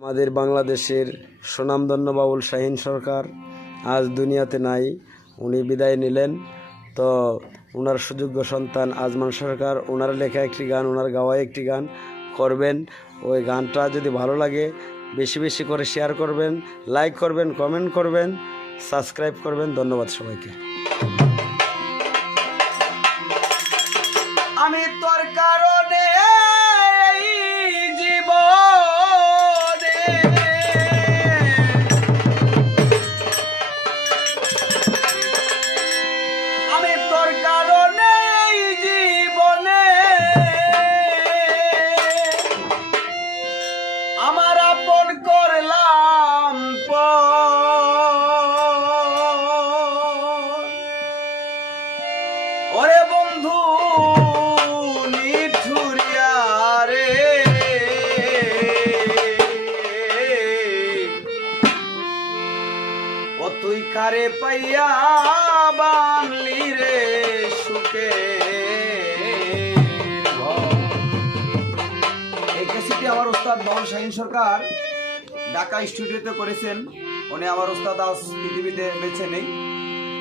আমাদের বাংলাদেশের সুনামধন্য বাউল শাহীন সরকার আজ দুনিয়াতে নাই, উনি বিদায় নিলেন। তো ওনার সুযোগ্য সন্তান আজমান সরকার ওনার লেখা একটি গান, ওনার গাওয়া একটি গান করবেন। ওই গানটা যদি ভালো লাগে বেশি বেশি করে শেয়ার করবেন, লাইক করবেন, কমেন্ট করবেন, সাবস্ক্রাইব করবেন। ধন্যবাদ সবাইকে। আমি তোর কারণে আমার আপন করলাম ওরে বন্ধু নিঠুরিয়া রে, ও তুই কারে পাইয়া বাংলি রে সুখে। আমার ওস্তাদ বাউল শাহীন সরকার ঢাকা স্টুডিওতে করেছেন। উনি আমার ওস্তাদ আজ পৃথিবীতে বেঁচে নেই,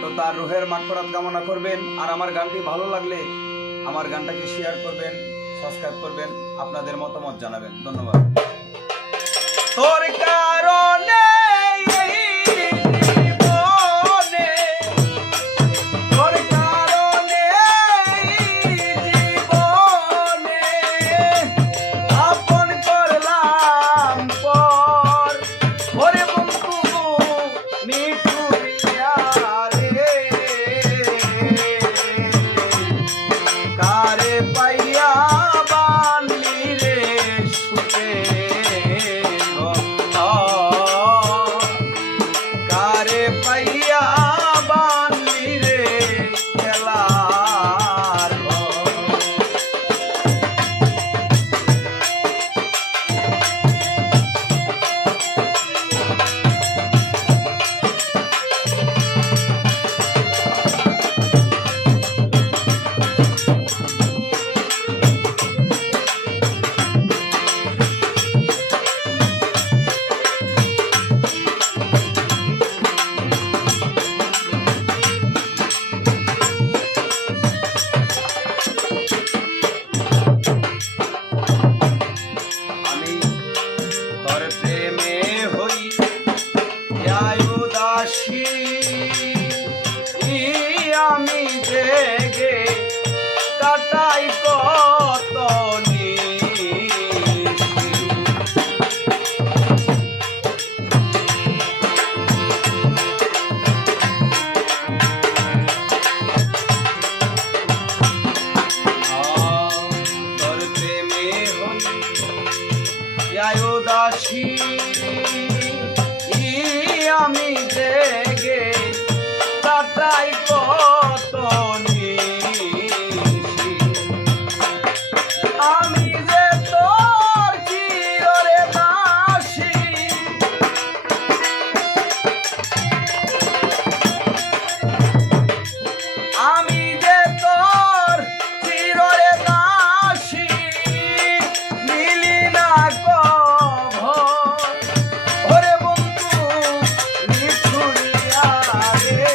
তো তার রুহের মাগফিরাত কামনা করবেন। আর আমার গানটি ভালো লাগলে আমার গানটাকে শেয়ার করবেন, সাবস্ক্রাইব করবেন, আপনাদের মতামত জানাবেন। ধন্যবাদ। তোর কারণে আমি জেগে কাটাই কত তোর প্রেমে হই উদাসী, আমি জেগে কাটাই কত নিশি। আমি যে তোর চিররে দাসী, আমি যে তোর চিররে দাসী, মিলি না ওরে বন্ধু নিঠুরিয়া রে,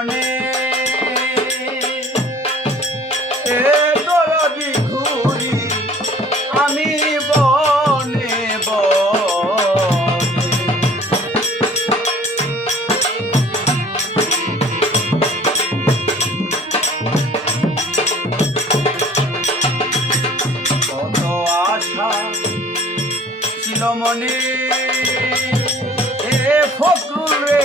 মনে এ দরদি ঘুরি আমি বনে বনে কত আশা ছিল মনে এ ফকরুল রে